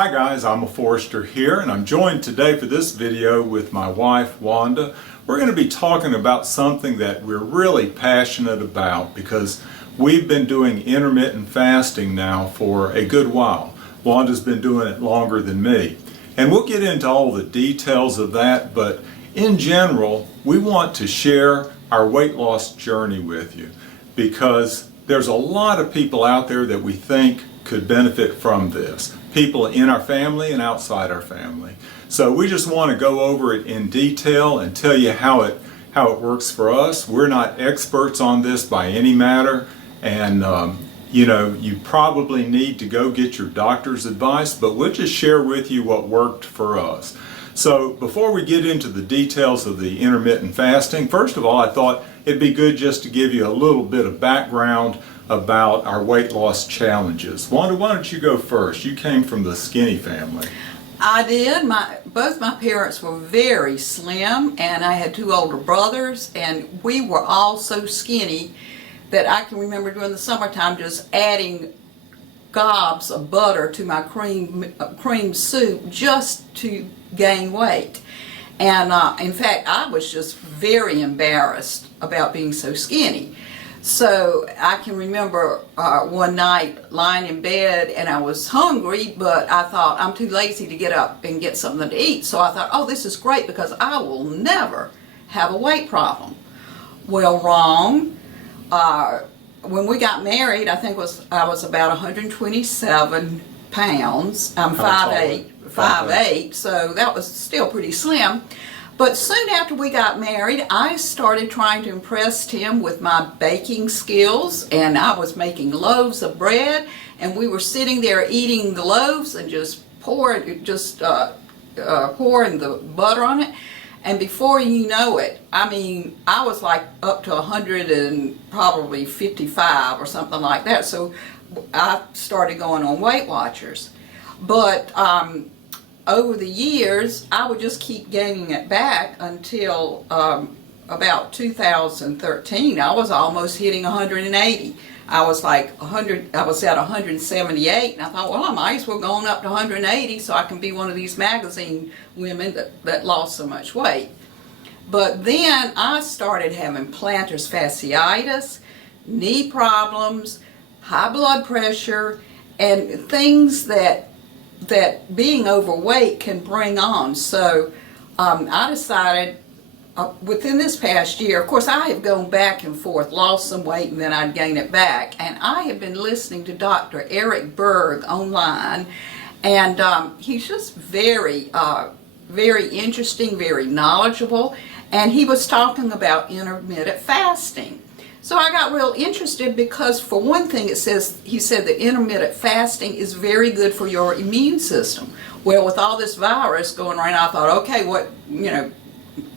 Hi guys, I'm a Forester here, and I'm joined today for this video with my wife Wanda. We're going to be talking about something that we're really passionate about because we've been doing intermittent fasting now for a good while. Wanda's been doing it longer than me. And we'll get into all the details of that, but in general, we want to share our weight loss journey with you because there's a lot of people out there that we think could benefit from this. People in our family and outside our family. So we just want to go over it in detail and tell you how it works for us. We're not experts on this by any matter, and you probably need to go get your doctor's advice, but we'll just share with you what worked for us. So before we get into the details of the intermittent fasting, first of all, I thought it'd be good just to give you a little bit of background about our weight loss challenges. Wanda, why don't you go first? You came from the skinny family. I did. Both my parents were very slim, and I had two older brothers, and we were all so skinny that I can remember during the summertime just adding gobs of butter to my cream soup just to gain weight. And in fact, I was just very embarrassed about being so skinny. So I can remember one night lying in bed and I was hungry, but I thought I'm too lazy to get up and get something to eat. So I thought, oh, this is great because I will never have a weight problem. Well, wrong. When we got married, I think I was about 127 pounds. I'm 5'8", so that was still pretty slim. But soon after we got married, I started trying to impress Tim with my baking skills, and I was making loaves of bread, and we were sitting there eating the loaves and just pouring the butter on it. And before you know it, I mean, I was like up to 100 and probably 55 or something like that. So I started going on Weight Watchers. But over the years, I would just keep gaining it back until about 2013. I was almost hitting 180. I was like 100. I was at 178, and I thought, well, I might as well go on up to 180 so I can be one of these magazine women that lost so much weight. But then I started having plantar fasciitis, knee problems, high blood pressure, and things that being overweight can bring on. So I decided within this past year, of course I have gone back and forth, lost some weight and then I'd gain it back, and I have been listening to Dr. Eric Berg online, and he's just very interesting, very knowledgeable, and he was talking about intermittent fasting. So I got real interested because, for one thing, he said that intermittent fasting is very good for your immune system. Well, with all this virus going around, I thought, okay,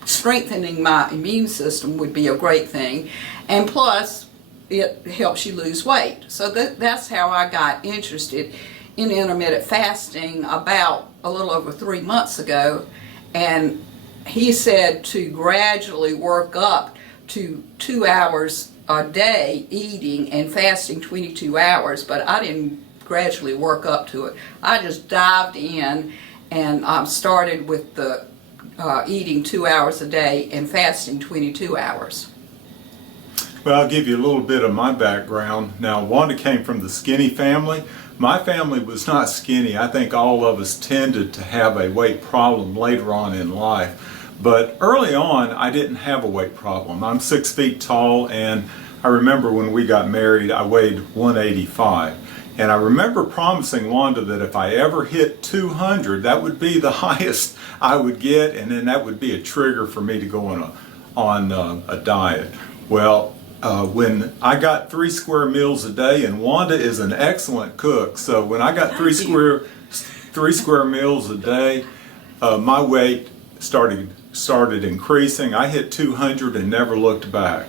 strengthening my immune system would be a great thing. And plus, it helps you lose weight. So that's how I got interested in intermittent fasting about a little over 3 months ago. And he said to gradually work up to 2 hours a day eating and fasting 22 hours, but I didn't gradually work up to it. I just dived in and started with the eating 2 hours a day and fasting 22 hours. Well, I'll give you a little bit of my background. Now, Wanda came from the skinny family. My family was not skinny. I think all of us tended to have a weight problem later on in life. But early on, I didn't have a weight problem. I'm 6 feet tall, and I remember when we got married, I weighed 185. And I remember promising Wanda that if I ever hit 200, that would be the highest I would get, and then that would be a trigger for me to go on a diet. Well, when I got 3 square meals a day, and Wanda is an excellent cook, so when I got three square meals a day, my weight started increasing. I hit 200 and never looked back.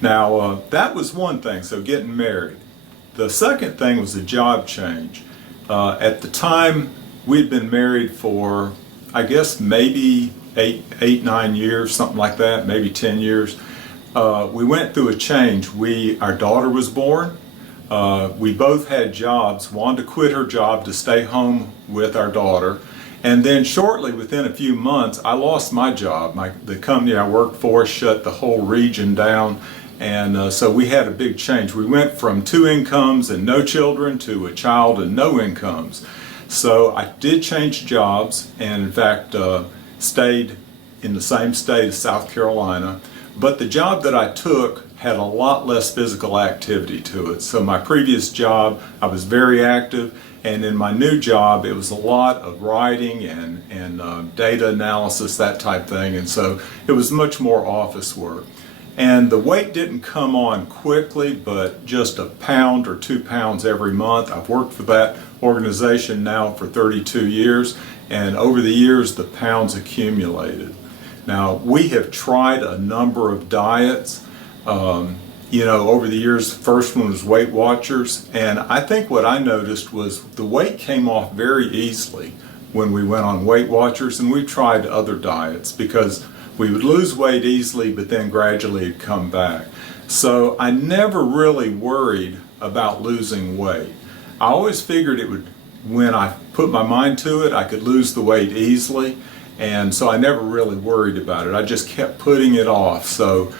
Now that was one thing, so getting married. The second thing was a job change. At the time, we'd been married for, I guess, maybe 9 years, something like that, maybe 10 years. We went through a change. Our daughter was born. We both had jobs. Wanda quit her job to stay home with our daughter. And then shortly, within a few months, I lost my job. The company I worked for shut the whole region down. And so we had a big change. We went from 2 incomes and no children to a child and no incomes. So I did change jobs, and in fact stayed in the same state of South Carolina. But the job that I took had a lot less physical activity to it. So my previous job, I was very active, and in my new job, it was a lot of writing and data analysis, that type thing. And so it was much more office work. And the weight didn't come on quickly, but just a pound or 2 pounds every month. I've worked for that organization now for 32 years, and over the years the pounds accumulated. Now, we have tried a number of diets, over the years. The first one was Weight Watchers, and I think what I noticed was the weight came off very easily when we went on Weight Watchers, and we tried other diets because we would lose weight easily, but then gradually it'd come back. So I never really worried about losing weight. I always figured it would, when I put my mind to it, I could lose the weight easily, and so I never really worried about it. I just kept putting it off. So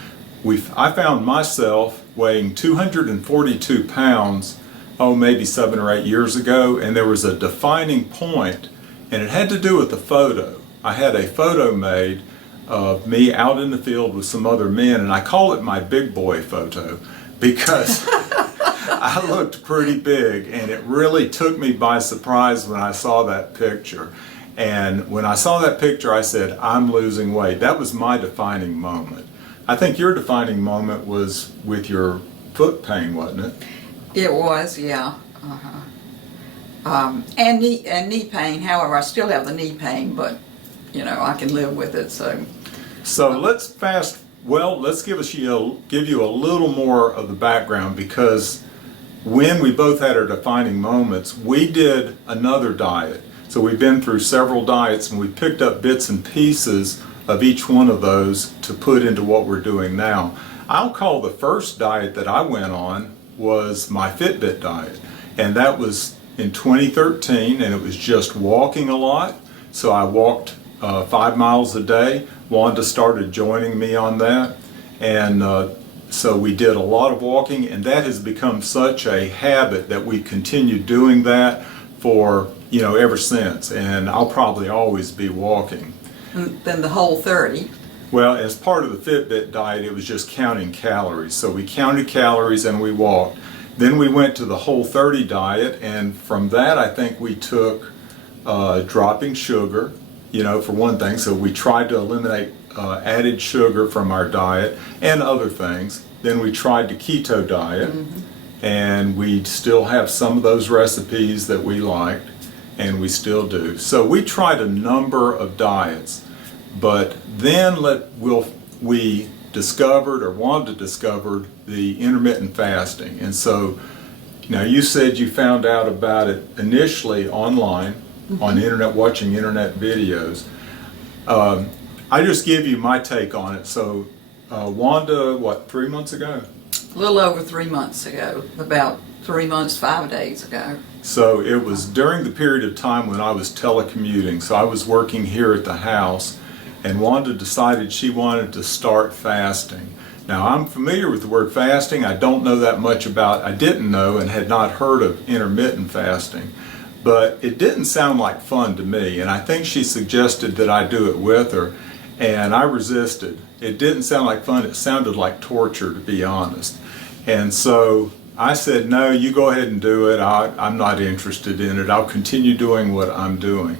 I found myself weighing 242 pounds, maybe 7 or 8 years ago, and there was a defining point, and it had to do with the photo. I had a photo made of me out in the field with some other men, and I call it my big boy photo because I looked pretty big, and it really took me by surprise when I saw that picture. And when I saw that picture, I said, I'm losing weight. That was my defining moment. I think your defining moment was with your foot pain, wasn't it? It was, yeah. And knee pain. However, I still have the knee pain, but I can live with it. So let's give you a little more of the background, because when we both had our defining moments, we did another diet. So we've been through several diets, and we picked up bits and pieces of each one of those to put into what we're doing now. I'll call the first diet that I went on was my Fitbit diet, and that was in 2013, and it was just walking a lot. So I walked 5 miles a day. Wanda started joining me on that, and so we did a lot of walking, and that has become such a habit that we continued doing that for ever since, and I'll probably always be walking. Then the whole 30. Well, as part of the Fitbit diet, it was just counting calories. So we counted calories and we walked. Then we went to the Whole 30 diet, and from that I think we took dropping sugar, for one thing. So we tried to eliminate added sugar from our diet and other things. Then we tried the keto diet, and we still have some of those recipes that we liked, and we still do. So we tried a number of diets, but then we discovered, or wanted to discover, the intermittent fasting. And so now you said you found out about it initially online, on internet, watching internet videos. I just give you my take on it. So Wanda, 3 months ago? A little over 3 months ago, about 3 months, 5 days ago. So it was during the period of time when I was telecommuting. So I was working here at the house, and Wanda decided she wanted to start fasting. Now, I'm familiar with the word fasting. I don't know that much about, I didn't know and had not heard of intermittent fasting, but it didn't sound like fun to me, and I think she suggested that I do it with her, and I resisted. It didn't sound like fun. It sounded like torture, to be honest. And so I said, no, you go ahead and do it. I'm not interested in it. I'll continue doing what I'm doing.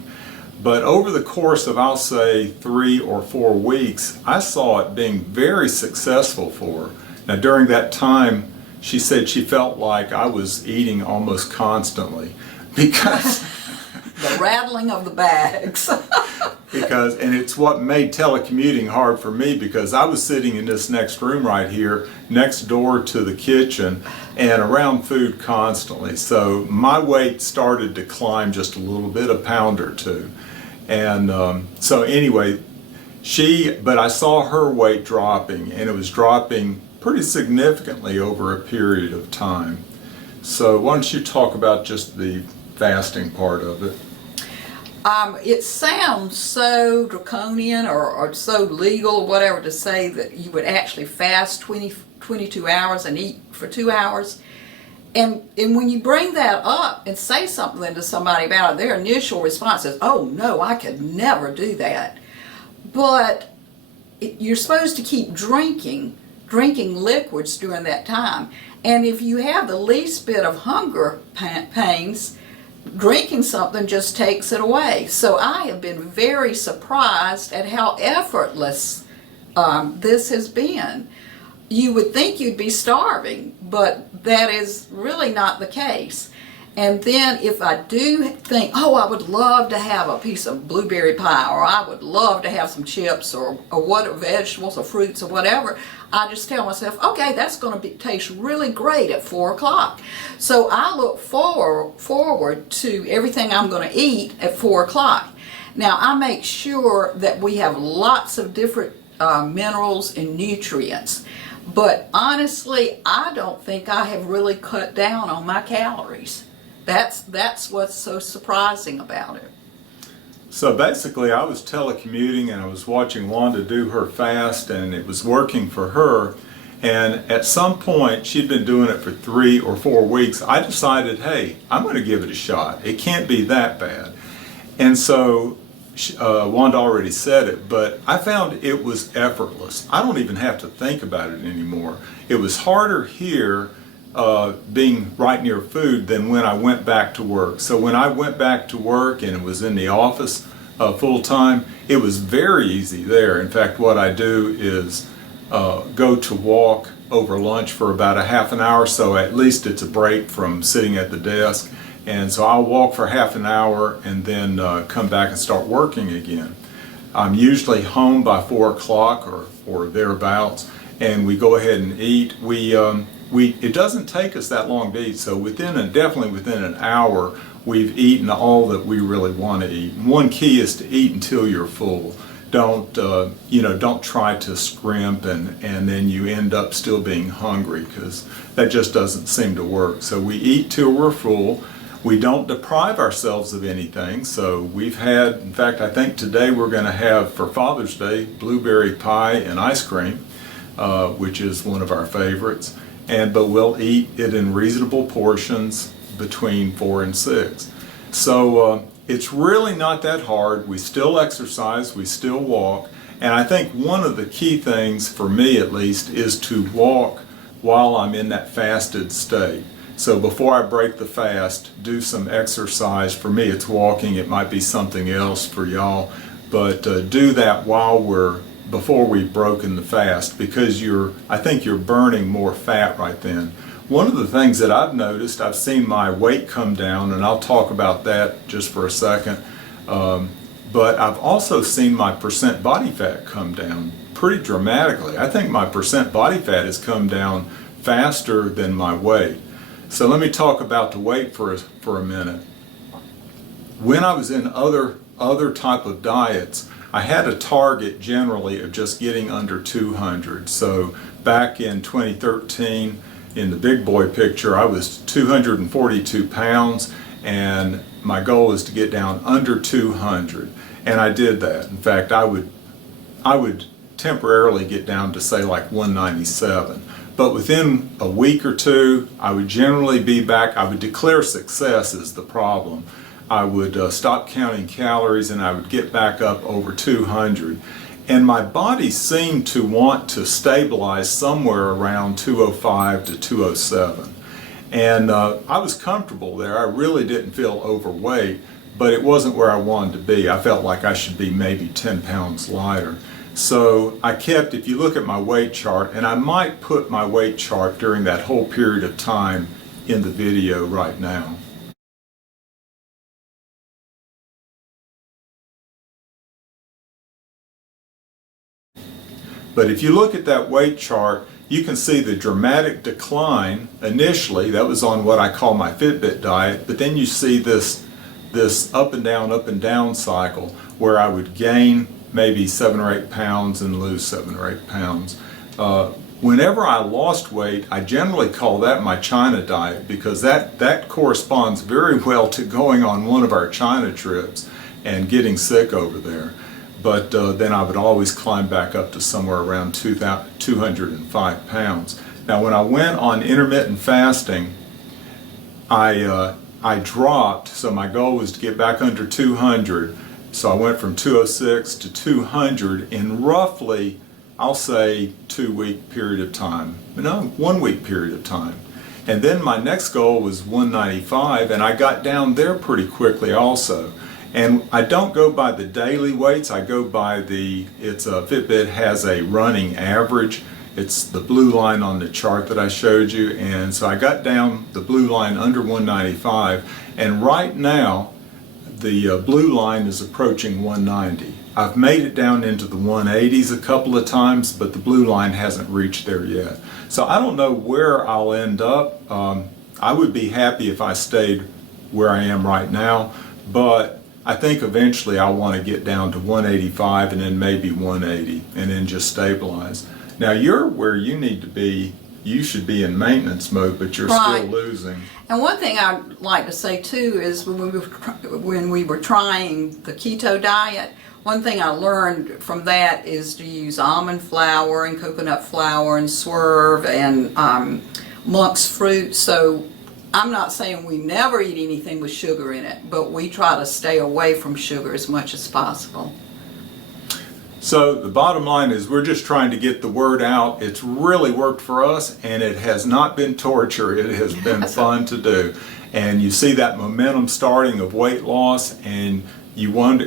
But over the course of, I'll say, 3 or 4 weeks, I saw it being very successful for her. Now, during that time, she said she felt like I was eating almost constantly because the rattling of the bags. And it's what made telecommuting hard for me, because I was sitting in this next room right here, next door to the kitchen, and around food constantly. So my weight started to climb just a little bit, a pound or two. And so anyway, but I saw her weight dropping, and it was dropping pretty significantly over a period of time. So why don't you talk about just the fasting part of it? It sounds so draconian or so legal or whatever to say that you would actually fast 22 hours and eat for 2 hours. And when you bring that up and say something to somebody about it, their initial response is, oh no, I could never do that. But you're supposed to keep drinking liquids during that time. And if you have the least bit of hunger pains, drinking something just takes it away. So I have been very surprised at how effortless this has been. You would think you'd be starving, but that is really not the case. And then if I do think, oh, I would love to have a piece of blueberry pie, or I would love to have some chips, or what, vegetables or fruits or whatever, I just tell myself, okay, that's going to taste really great at 4 o'clock. So I look forward to everything I'm going to eat at 4 o'clock. Now I make sure that we have lots of different minerals and nutrients. But honestly, I don't think I have really cut down on my calories. That's what's so surprising about it. So basically, I was telecommuting and I was watching Wanda do her fast, and it was working for her. And at some point, she'd been doing it for 3 or 4 weeks. I decided, hey, I'm going to give it a shot. It can't be that bad. And so Wanda already said it, but I found it was effortless. I don't even have to think about it anymore. It was harder here being right near food than when I went back to work. So when I went back to work and it was in the office full time, it was very easy there. In fact, what I do is go to walk over lunch for about a half an hour, so at least it's a break from sitting at the desk. And so I'll walk for half an hour and then come back and start working again. I'm usually home by 4 o'clock or thereabouts, and we go ahead and eat. It doesn't take us that long to eat, so definitely within an hour, we've eaten all that we really want to eat. And one key is to eat until you're full. Don't try to scrimp and then you end up still being hungry, because that just doesn't seem to work. So we eat till we're full. We don't deprive ourselves of anything. So we've had, in fact, I think today we're going to have, for Father's Day, blueberry pie and ice cream, which is one of our favorites. But we'll eat it in reasonable portions between 4 and 6. So it's really not that hard. We still exercise, we still walk, and I think one of the key things, for me at least, is to walk while I'm in that fasted state. So before I break the fast, do some exercise. For me, it's walking. It might be something else for y'all, but do that before we've broken the fast, because I think you're burning more fat right then. One of the things that I've noticed, I've seen my weight come down, and I'll talk about that just for a second, but I've also seen my percent body fat come down pretty dramatically. I think my percent body fat has come down faster than my weight. So let me talk about the weight for a minute. When I was in other type of diets, I had a target generally of just getting under 200. So back in 2013, in the big boy picture, I was 242 pounds, and my goal is to get down under 200. And I did that. In fact, I would temporarily get down to, say, like 197. But within a week or two, I would generally be back. I would declare success is the problem. I would stop counting calories, and I would get back up over 200. And my body seemed to want to stabilize somewhere around 205 to 207. And I was comfortable there. I really didn't feel overweight, but it wasn't where I wanted to be. I felt like I should be maybe 10 pounds lighter. So I kept, if you look at my weight chart, and I might put my weight chart during that whole period of time in the video right now. But if you look at that weight chart, you can see the dramatic decline initially. That was on what I call my Fitbit diet, but then you see this up and down cycle where I would gain maybe 7 or 8 pounds and lose 7 or 8 pounds. whenever I lost weight, I generally call that my China diet, because that corresponds very well to going on one of our China trips and getting sick over there. But then I would always climb back up to somewhere around 205 pounds. Now when I went on intermittent fasting, I dropped, so my goal was to get back under 200. So I went from 206 to 200 in roughly, I'll say, 2-week period of time. No, 1-week period of time. And then my next goal was 195, and I got down there pretty quickly also. And I don't go by the daily weights, I go by Fitbit has a running average. It's the blue line on the chart that I showed you, and so I got down the blue line under 195, and right now the blue line is approaching 190. I've made it down into the 180s a couple of times, but the blue line hasn't reached there yet. So I don't know where I'll end up. I would be happy if I stayed where I am right now, but I think eventually I want to get down to 185 and then maybe 180 and then just stabilize. Now you're where you need to be. You should be in maintenance mode, but you're still losing. And one thing I'd like to say too is when we were trying the keto diet, one thing I learned from that is to use almond flour and coconut flour and swerve and monk's fruit. So I'm not saying we never eat anything with sugar in it, but we try to stay away from sugar as much as possible. So the bottom line is we're just trying to get the word out. It's really worked for us, and it has not been torture. It has been fun to do. And you see that momentum starting of weight loss, and you wonder,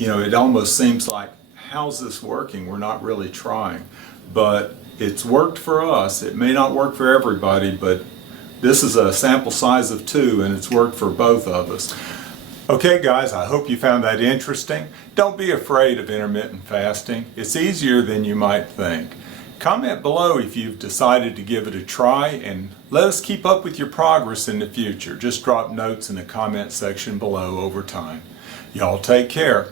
it almost seems like, how's this working? We're not really trying. But it's worked for us. It may not work for everybody, but this is a sample size of 2, and it's worked for both of us. Okay guys, I hope you found that interesting. Don't be afraid of intermittent fasting. It's easier than you might think. Comment below if you've decided to give it a try, and let us keep up with your progress in the future. Just drop notes in the comment section below over time. Y'all take care.